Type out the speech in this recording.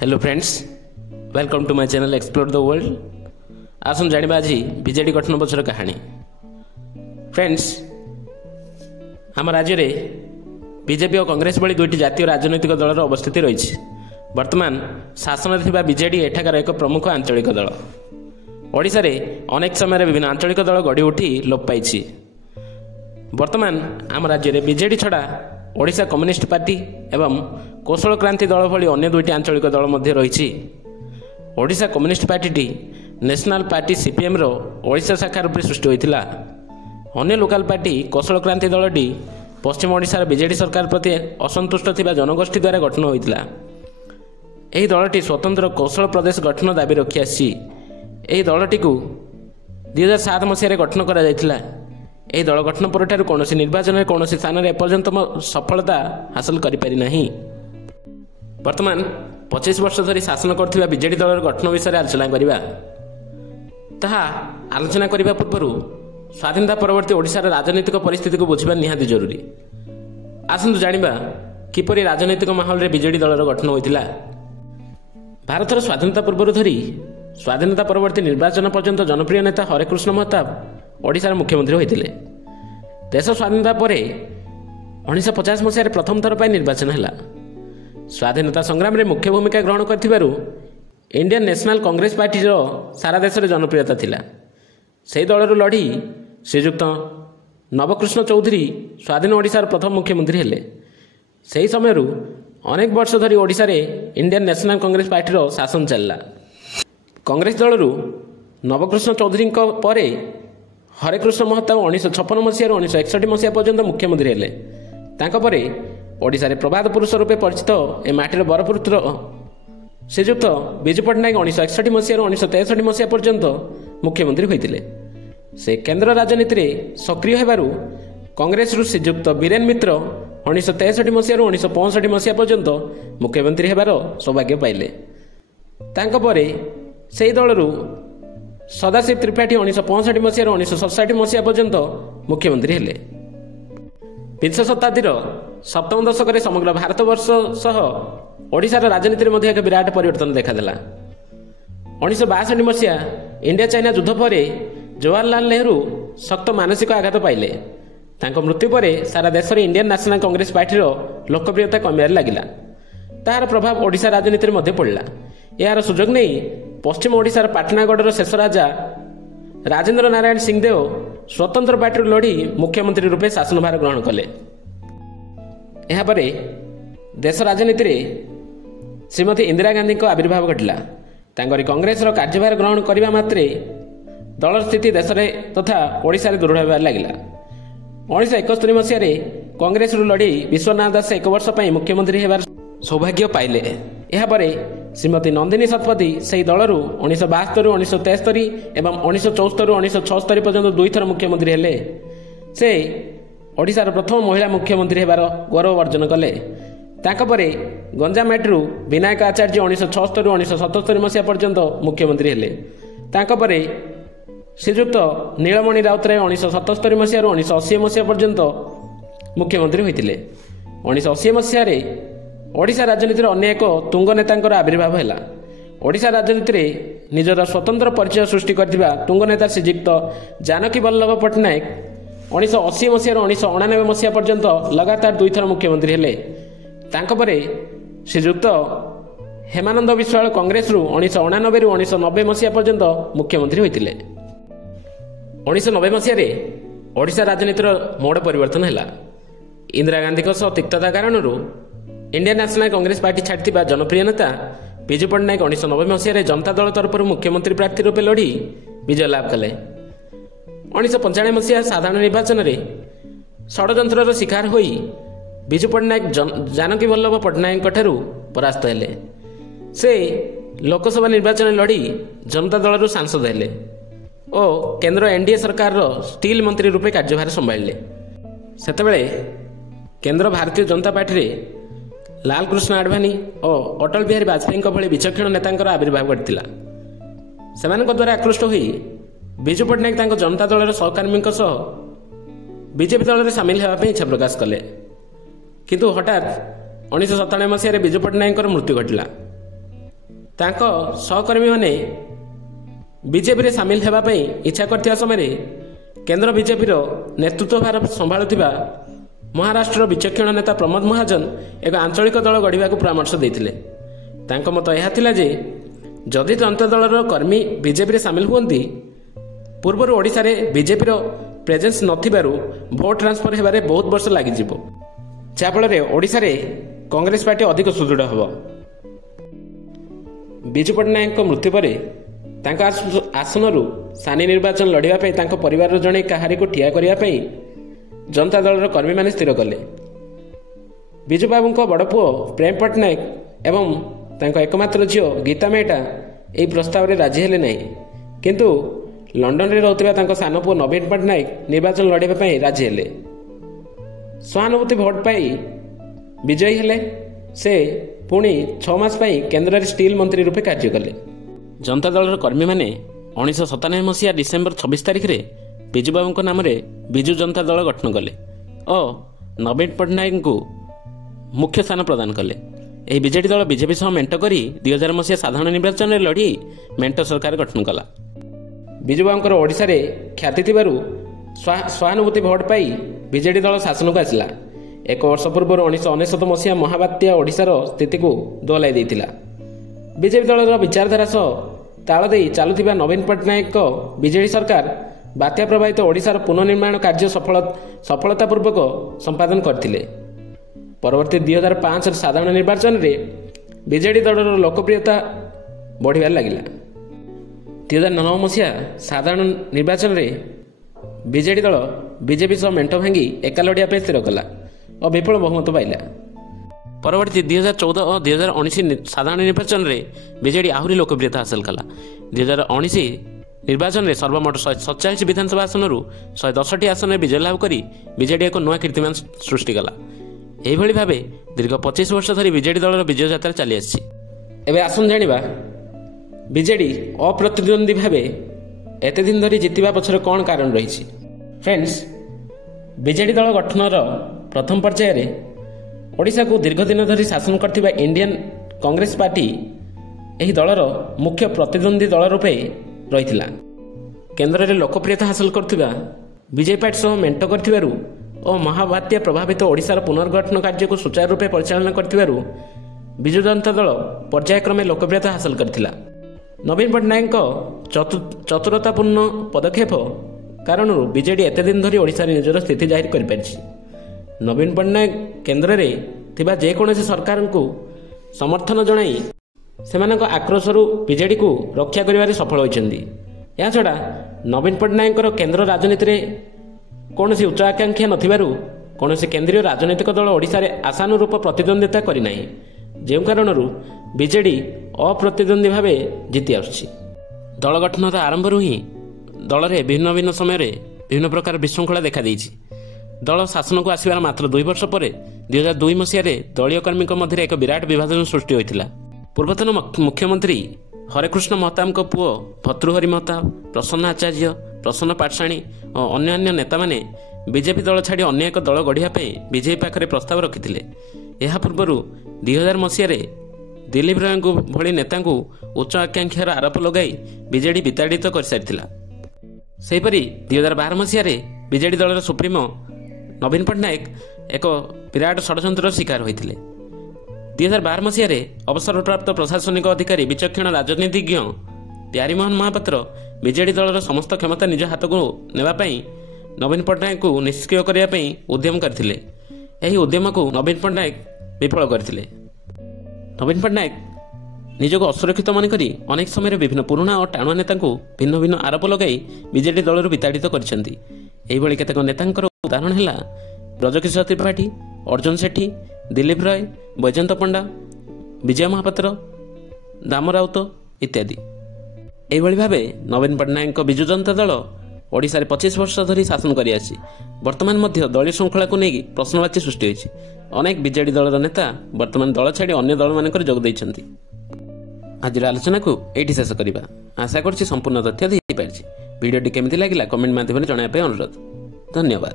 Hello friends, welcome to my channel explore the world. आसन जानिबा आज बीजेडी गठन पछर कहानी। फ्रेंड्स, आम राज्य में बीजेपी और कांग्रेस भली दुईटी जातीय राजनैतिक दलर अवस्थिति रही। वर्तमान शासन में बीजेडी एठाकार एक प्रमुख आंचलिक दल। ओडिशा रे अनेक समय विभिन्न आंचलिक दल गढ़ी उठी लोप पाई। वर्तमान आम राज्य में बीजेडी छड़ा ओडिशा कम्युनिस्ट पार्टी एवं कौशल क्रांति दल भली अन्य दुईटी आंचलिक दल मध्य रही। Odisha communist party national party CPM रो ओडिशा शाखा रूप सृष्टि होता। अन्य लोकाल पार्टी कौशल क्रांति दलटी पश्चिम ओडिशार बीजेडी सरकार प्रति असंतुष्ट थिबा जनगोष्ठी द्वारा गठन होता। यह दलटी स्वतंत्र कौशल प्रदेश गठन दाबी रखी आसी। दलटी को 2007 मसीह गठन करा जायतिला। यह दल गठन पर कौन निर्वाचन में कौन स्थान में एपर्यंत सफलता हासिल करें। वर्तमान 25 वर्ष धरी शासन कर बीजेडी दल गठन विषय आलोचना करवा। आलोचना करने पूर्व स्वाधीनता परवर्ती ओडिशार राजनीतिक परिस्थिति को बुझा निहाती जरूरी। आसतु जानिबा किपरि राजनीतिक माहौल रे बीजेडी दलर गठन होइतिला। भारतर स्वाधीनता पूर्व धरी स्वाधीनता परवर्ती निर्वाचन पर्यंत जनप्रिय नेता हरेकृष्ण महताब ओडिशार मुख्यमंत्री होइतिले। देश स्वाधीनता पर 1950 मसीह प्रथम थर पर निर्वाचन है। स्वाधीनता संग्राम में मुख्य भूमिका ग्रहण कर इंडियन नेशनल कांग्रेस पार्टी सारा देश में जनप्रियता थिला। से दलर लड़ी श्रीजुक्त नवकृष्ण चौधरी स्वाधीन ओडिशार प्रथम मुख्यमंत्री हेले। से समय अनेक वर्ष धरी ओडिशा रे इंडियन नेशनल कांग्रेस पार्टी शासन चलला। कांग्रेस दलरू नवकृष्ण चौधरी पर हरेकृष्ण महताब 1956 मसीह 1961 मसीहा पर्यंत मुख्यमंत्री हेले। तांकपरे ओडिशा रे प्रभात पुरुष रूपे परिचित ए माटीर बरपुत्र श्रीजुक्त विजु पट्टनायक 1961 मसीह 1963 मसीहा पर्यंत मुख्यमंत्री होइतिले। से केंद्र राजनीति में सक्रिय हेबारु कांग्रेस श्रीजुक्त बीरेन मित्र 1963 मसीह 1965 मसीहा पर्यंत मुख्यमंत्री हेबार सौभाग्य पाइले। तांकपरे से दलरू सदाशिव त्रिपाठी 1965 मसीह 1967 मसीहा पर्यंत मुख्यमंत्री हेले। विंश शताब्दीर सप्तम दशक में समग्र भारतवर्ष सह ओडिशार राजनीति में एक विराट परिवर्तन देखादेला। 1962 मसीहा इंडिया चाइना युद्ध पर जवाहरलाल नेहरू शक्त मानसिक आघात पाइले। तांको मृत्यु पर सारा देश में इंडियन नेशनल कांग्रेस पार्टी लोकप्रियता कमिबार लागिला। तार प्रभाव ओडिशा राजनीति में पड़ा। यार सुजोग नहीं पश्चिम ओडिशार पाटनागढ़ शेष राजा राजेंद्र नारायण सिंहदेव स्वतंत्र पार्टी लड़ी मुख्यमंत्री रूपे शासनभार ग्रहण कले। यापरे देश राजनीति में श्रीमती इंदिरा गांधी को आविर्भाव घटला। कांग्रेस कार्यभार ग्रहण करने मात्रे दल स्थिति देश में तथा ओडिशा रे दृढ़ होबार लागिला। 1971 मसीह कांग्रेस लड़ी विश्वनाथ दास एक वर्ष पर मुख्यमंत्री होबार सौभाग्य पाइले। यापरे श्रीमती नंदिनी शतपथी से दलरू 1972 1973 एवं 1974 1976 पर्यंत दुई थर मुख्यमंत्री हेले। से ओडिशार प्रथम महिला मुख्यमंत्री हेबार गौरव अर्जन कले। तांकपरे गंजाम मेट्रू विनायक आचार्य 1976 1977 मसीहा पर्यंत मुख्यमंत्री हेले। तांकपरे श्रीजुक्त नीलमणि राउतराय 1977 मसीह 1980 मसीहा पर्यंत मुख्यमंत्री होइतिले। 1980 मसीह ओडिशा राजनीति अन्य एक तुंग नेतांकर आविर्भाव है। ओडिशा राजनीति में निजर स्वतंत्र परिचय सृष्टि करथिबा तुंग नेता श्रीजुक्त जानकी वल्लभ पट्टनायक 1980 मसीह 1999 मसीहा पर्यंत लगातार दुई थर मुख्यमंत्री हेले। तांकपरे श्रीजुक्त हेमानंद विश्वाल कांग्रेस 1989 रु 1990 मसीहा पर्यंत मुख्यमंत्री होइतिले। 1990 मसीह ओडिशा राजनीतिर मोड़ परिवर्तन है। इंदिरा गांधी तिक्तता कारण इंडियन नेशनल कांग्रेस पार्टी छाड़िथिबा जनप्रिय नेता विजु पट्टनायक 1990 मसीह जनता दल तरफ मुख्यमंत्री प्रार्थी रूपे लड़ी विजय लाभ कले। 1995 मसीहा साधारण निर्वाचन में षड्यंत्र शिकार होई विजु पट्टनायक जानकी वल्लभ पट्टनायक परास्त हेले। से लोकसभा निर्वाचन लड़ी जनता दल सांसद हेले और केंद्र एनडीए सरकार स्टील मंत्री रूपे कार्यभार संभाळिले। सेतेबेले केंद्र भारतीय जनता पार्टी रे लालकृष्ण आडवाणी और अटल बिहारी वाजपेयी भली विचक्षण नेतांकर आविर्भाव घटिला। सेमानक द्वारा आकृष्ट होई विजु पट्टनायक जनता दलर सहकर्मी बीजेपी दल में सामिल होगापी इच्छा प्रकाश कले। किंतु हठात 1997 मसीह विजु पट्टनायक मृत्यु घटला। ତାଙ୍କ ସହକର୍ମୀମାନେ ବିଜେପିରେ ସାମିଲ ହେବା ପାଇଁ ଇଚ୍ଛା କରିଥିବା ସମୟରେ କେନ୍ଦ୍ର ବିଜେପିର ନେତୃତ୍ୱଭାର ସମ୍ଭାଳୁଥିବା ମହାରାଷ୍ଟ୍ରର ବିଚକ୍ଷଣ ନେତା ପ୍ରମୋଦ ମହାଜନ ଏକ ଆଞ୍ଚଳିକ ଦଳ ଗଢ଼ିବାକୁ ପରାମର୍ଶ ଦେଇଥିଲେ। ତାଙ୍କ ମତ ଏହା ଥିଲା ଯେ ଯଦି ଜନତା ଦଳର କର୍ମୀ ବିଜେପିରେ ସାମିଲ ହୁଅନ୍ତି, ପୂର୍ବରୁ ଓଡ଼ିଶାରେ ବିଜେପିର ପ୍ରେଜେନ୍ସ ନଥିବାରୁ ଭୋଟ ଟ୍ରାନ୍ସଫର ହେବାରେ ବହୁତ ବର୍ଷ ଲାଗିଯିବ, ଯାହାଫଳରେ ଓଡ଼ିଶାରେ କଂଗ୍ରେସ ପାର୍ଟି ଅଧିକ ସୁଦୃଢ଼ ହେବ। ବିଜୁ ପଟ୍ଟନାୟକଙ୍କ ମୃତ୍ୟୁ ପରେ ତାଙ୍କ ଆସନରୁ ସାନି ନିର୍ବାଚନ ଲଢ଼ିବା ପାଇଁ ତାଙ୍କ ପରିବାରର ଜଣେ କାହାରିକୁ ଠିଆ କରିବା ପାଇଁ ଜନତା ଦଳର କର୍ମୀମାନେ ସ୍ଥିର କଲେ। ବିଜୁବାବୁଙ୍କ ବଡ଼ ପୁଅ ପ୍ରେମ ପଟ୍ଟନାୟକ ଏବଂ ତାଙ୍କ ଏକମାତ୍ର ଝିଅ ଗୀତା ମେହେଟା ଏହି ପ୍ରସ୍ତାବରେ ରାଜି ହେଲେ ନାହିଁ, କିନ୍ତୁ ଲଣ୍ଡନରେ ରହୁଥିବା ତାଙ୍କ ସାନ ପୁଅ ନବୀନ ପଟ୍ଟନାୟକ ନିର୍ବାଚନ ଲଢ଼ିବା ପାଇଁ ରାଜି ହେଲେ। ସହାନୁଭୂତି ଭୋଟ ପାଇ ବିଜୟୀ ହେଲେ। ସେ ପୁଣି 6 ମାସ ପାଇଁ କେନ୍ଦ୍ରରେ ଷ୍ଟିଲ୍ ମନ୍ତ୍ରୀ ରୂପେ କାର୍ଯ୍ୟ କଲେ। ଜନତା ଦଳର କର୍ମୀମାନେ 1997 ମସିହା ଡିସେମ୍ବର 26 ତାରିଖରେ ବିଜୁବାବୁଙ୍କ ନାମରେ ବିଜୁ ଜନତା ଦଳ ଗଠନ କଲେ ଓ ନବୀନ ପଟ୍ଟନାୟକଙ୍କୁ ମୁଖ୍ୟ ସ୍ଥାନ ପ୍ରଦାନ କଲେ। ଏହି ବିଜେଡି ଦଳ ବିଜେପି ସହ ମେଣ୍ଟ କରି 2000 ମସିହା ସାଧାରଣ ନିର୍ବାଚନରେ ଲଢ଼ି ମେଣ୍ଟ ସରକାର ଗଠନ କଲା। ବିଜୁବାବୁଙ୍କର ଓଡ଼ିଶାରେ ଖ୍ୟାତି ଥିବାରୁ ସହାନୁଭୂତି ଭୋଟ ପାଇ ବିଜେଡି ଦଳ ଶାସନକୁ ଆସିଲା। 1 ବର୍ଷ ପୂର୍ବରୁ 1999 ମସିହା ମହାବାତ୍ୟା ଓଡ଼ିଶାର ସ୍ଥିତିକୁ ଦୋହଲାଇ ଦେଇଥିଲା। ବିଜେପି ଦଳର ବିଚାରଧାରା ସହ ତାଳ ଦେଇ ଚାଲୁଥିବା ନବୀନ ପଟ୍ଟନାୟକଙ୍କ ବିଜେଡି ସରକାର ବାତ୍ୟା ପ୍ରଭାବିତ ଓଡ଼ିଶାର ପୁନଃନିର୍ମାଣ କାର୍ଯ୍ୟ ସଫଳତାପୂର୍ବକ ସମ୍ପାଦନ କରିଥିଲେ। ପରବର୍ତ୍ତୀ 2005 ସାଧାରଣ ନିର୍ବାଚନରେ ବିଜେଡି ଦଳର ଲୋକପ୍ରିୟତା ବଢ଼ିବାରେ ଲାଗିଲା। 2009 ମସିହା ସାଧାରଣ ନିର୍ବାଚନରେ ବିଜେଡି ଦଳ ବିଜେପି ସହ ମେଣ୍ଟ ଭାଙ୍ଗି ଏକା ଲଢ଼ିବା ପାଇଁ ସ୍ଥିର କଲା ଓ ବିପୁଳ ବହୁମତ ପାଇଲା। ପରବର୍ତ୍ତୀ 2014 ଓ 2019 ସାଧାରଣ ନିର୍ବାଚନରେ ବିଜେଡି ଆହୁରି ଲୋକପ୍ରିୟତା ହାସଲ କଲା। 2019 ନିର୍ବାଚନରେ ସର୍ବମୋଟ 147 ବିଧାନସଭା ଆସନରୁ 110ଟି ଆସନରେ ବିଜୟ ଲାଭ କରି ବିଜେଡି ଏକ ନୂଆ କୀର୍ତ୍ତିମାନ ସୃଷ୍ଟି କଲା। ଏହିଭଳି ଭାବେ ଦୀର୍ଘ 25 ବର୍ଷ ଧରି ବିଜେଡି ଦଳର ବିଜୟ ଯାତ୍ରା ଚାଲି ଆସିଛି। ଏବେ ଆସନ୍ତୁ ଜାଣିବା ବିଜେଡି ଅପ୍ରତିଦ୍ୱନ୍ଦ୍ୱୀ ଭାବେ ଏତେ ଦିନ ଧରି ଜିତିବା ପଛରେ କ'ଣ କାରଣ ରହିଛି। ଫ୍ରେଣ୍ଡସ୍, ବିଜେଡି ଦଳ ଗଠନର ପ୍ରଥମ ପର୍ଯ୍ୟାୟରେ ଓଡ଼ିଶାକୁ ଦୀର୍ଘ ଦିନ ଧରି ଶାସନ କରିଥିବା ଇଣ୍ଡିଆନ୍ କଂଗ୍ରେସ ପାର୍ଟି ଏହି ଦଳର ମୁଖ୍ୟ ପ୍ରତିଦ୍ୱନ୍ଦ୍ୱୀ ଦଳ ରୂପେ ରହିଥିଲା। କେନ୍ଦ୍ରରେ ଲୋକପ୍ରିୟତା ହାସଲ କରୁଥିବା ବିଜେପି ପାର୍ଟି ସହ ମେଣ୍ଟ କରିଥିବାରୁ ଓ ମହାବାତ୍ୟା ପ୍ରଭାବିତ ଓଡ଼ିଶାର ପୁନର୍ଗଠନ କାର୍ଯ୍ୟକୁ ସୁଚାରୁ ରୂପେ ପରିଚାଳନା କରିଥିବାରୁ ବିଜୁ ଜନତା ଦଳ ପର୍ଯ୍ୟାୟକ୍ରମେ ଲୋକପ୍ରିୟତା ହାସଲ କରିଥିଲା। ନବୀନ ପଟ୍ଟନାୟକଙ୍କ ଚତୁରତାପୂର୍ଣ୍ଣ ପଦକ୍ଷେପ କାରଣରୁ ବିଜେଡି ଏତେ ଦିନ ଧରି ଓଡ଼ିଶାରେ ନିଜର ସ୍ଥିତି ଜାହିର କରିପାରିଛି। ନବୀନ ପଟ୍ଟନାୟକ କେନ୍ଦ୍ରରେ ଥିବା ଯେକୌଣସି ସରକାରଙ୍କୁ ସମର୍ଥନ ଜଣାଇ ସେମାନଙ୍କ ଆକ୍ରୋଶରୁ ବିଜେଡିକୁ ରକ୍ଷା କରିବାରେ ସଫଳ ହୋଇଛନ୍ତି। ଏହାଛଡ଼ା ନବୀନ ପଟ୍ଟନାୟକଙ୍କର କେନ୍ଦ୍ର ରାଜନୀତିରେ କୌଣସି ଉଚ୍ଚ ଆକାଂକ୍ଷା ନଥିବାରୁ କୌଣସି କେନ୍ଦ୍ରୀୟ ରାଜନୈତିକ ଦଳ ଓଡ଼ିଶାରେ ଆଶାନୁରୂପ ପ୍ରତିଦ୍ୱନ୍ଦ୍ୱିତା କରିନାହିଁ, ଯେଉଁ କାରଣରୁ ବିଜେଡି ଅପ୍ରତିଦ୍ୱନ୍ଦ୍ୱୀ ଭାବେ ଜିତି ଆସୁଛି। ଦଳ ଗଠନର ଆରମ୍ଭରୁ ହିଁ ଦଳରେ ଭିନ୍ନ ଭିନ୍ନ ସମୟରେ ବିଭିନ୍ନ ପ୍ରକାର ବିଶୃଙ୍ଖଳା ଦେଖାଦେଇଛି। ଦଳ ଶାସନକୁ ଆସିବାର ମାତ୍ର 2 ବର୍ଷ ପରେ 2002 ମସିହାରେ ଦଳୀୟ କର୍ମୀଙ୍କ ମଧ୍ୟରେ ଏକ ବିରାଟ ବିଭାଜନ ସୃଷ୍ଟି ହୋଇଥିଲା। ପୂର୍ବତନ ମୁଖ୍ୟମନ୍ତ୍ରୀ ହରେକୃଷ୍ଣ ମହତାବଙ୍କ ପୁଅ ଭର୍ତ୍ତୃହରି ମହତାବ, ପ୍ରସନ୍ନ ଆଚାର୍ଯ୍ୟ, ପ୍ରସନ୍ନ ପାଟ୍ଟଶାଣୀ ଓ ଅନ୍ୟାନ୍ୟ ନେତାମାନେ ବିଜେପି ଦଳ ଛାଡ଼ି ଅନ୍ୟ ଏକ ଦଳ ଗଢ଼ିବା ପାଇଁ ବିଜେପି ପାଖରେ ପ୍ରସ୍ତାବ ରଖିଥିଲେ। ଏହା ପୂର୍ବରୁ 2000 ମସିହାରେ ଦିଲ୍ଲୀପ ରାୟଙ୍କ ଭଳି ନେତାଙ୍କୁ ଉଚ୍ଚ ଆକାଂକ୍ଷାର ଆରୋପ ଲଗାଇ ବିଜେଡି ବିତାଡ଼ିତ କରିସାରିଥିଲା। ସେହିପରି 2012 ମସିହାରେ ବିଜେଡି ଦଳର ସୁପ୍ରିମୋ ନବୀନ ପଟ୍ଟନାୟକ ଏକ ବିରାଟ ଷଡ଼ଯନ୍ତ୍ରର ଶିକାର ହୋଇଥିଲେ। 2012 ମସିହାରେ ଅବସରପ୍ରାପ୍ତ ପ୍ରଶାସନିକ ଅଧିକାରୀ ବିଚକ୍ଷଣ ରାଜନୀତିଜ୍ଞ ପ୍ୟାରୀମୋହନ ମହାପାତ୍ର ବିଜେଡି ଦଳର ସମସ୍ତ କ୍ଷମତା ନିଜ ହାତକୁ ନେବା ପାଇଁ ନବୀନ ପଟ୍ଟନାୟକଙ୍କୁ ନିଷ୍କ୍ରିୟ କରିବା ପାଇଁ ଉଦ୍ୟମ କରିଥିଲେ। ଏହି ଉଦ୍ୟମକୁ ନବୀନ ପଟ୍ଟନାୟକ ବିଫଳ କରିଥିଲେ। ନବୀନ ପଟ୍ଟନାୟକ ନିଜକୁ ଅସୁରକ୍ଷିତ ମନେକରି ଅନେକ ସମୟରେ ବିଭିନ୍ନ ପୁରୁଣା ଓ ଟାଣୁଆ ନେତାଙ୍କୁ ଭିନ୍ନ ଭିନ୍ନ ଆରୋପ ଲଗାଇ ବିଜେଡି ଦଳରୁ ବିତାଡ଼ିତ କରିଛନ୍ତି। ଏହିଭଳି କେତେକ ନେତାଙ୍କର ଉଦାହରଣ ହେଲା ବ୍ରଜକିଶୋର ତ୍ରିପାଠୀ, ଅର୍ଜୁନ ସେଠୀ, ଦିଲ୍ଲୀପ ରାୟ, ବୈଜୟନ୍ତ ପଣ୍ଡା, ବିଜୟ ମହାପାତ୍ର, ଦାମ ରାଉତ ଇତ୍ୟାଦି। ଏହିଭଳି ଭାବେ ନବୀନ ପଟ୍ଟନାୟକଙ୍କ ବିଜୁ ଜନତା ଦଳ ଓଡ଼ିଶାରେ 25 ବର୍ଷ ଧରି ଶାସନ କରିଆସିଛି। ବର୍ତ୍ତମାନ ମଧ୍ୟ ଦଳୀୟ ଶୃଙ୍ଖଳାକୁ ନେଇ ପ୍ରଶ୍ନବାଚୀ ସୃଷ୍ଟି ହୋଇଛି। ଅନେକ ବିଜେଡି ଦଳର ନେତା ବର୍ତ୍ତମାନ ଦଳ ଛାଡ଼ି ଅନ୍ୟ ଦଳମାନଙ୍କରେ ଯୋଗ ଦେଇଛନ୍ତି। ଆଜିର ଆଲୋଚନାକୁ ଏଇଠି ଶେଷ କରିବା। ଆଶା କରୁଛି ସମ୍ପୂର୍ଣ୍ଣ ତଥ୍ୟ ଦେଇପାରିଛି। ଭିଡ଼ିଓଟି କେମିତି ଲାଗିଲା କମେଣ୍ଟ ମାଧ୍ୟମରେ ଜଣାଇବା ପାଇଁ ଅନୁରୋଧ। ଧନ୍ୟବାଦ।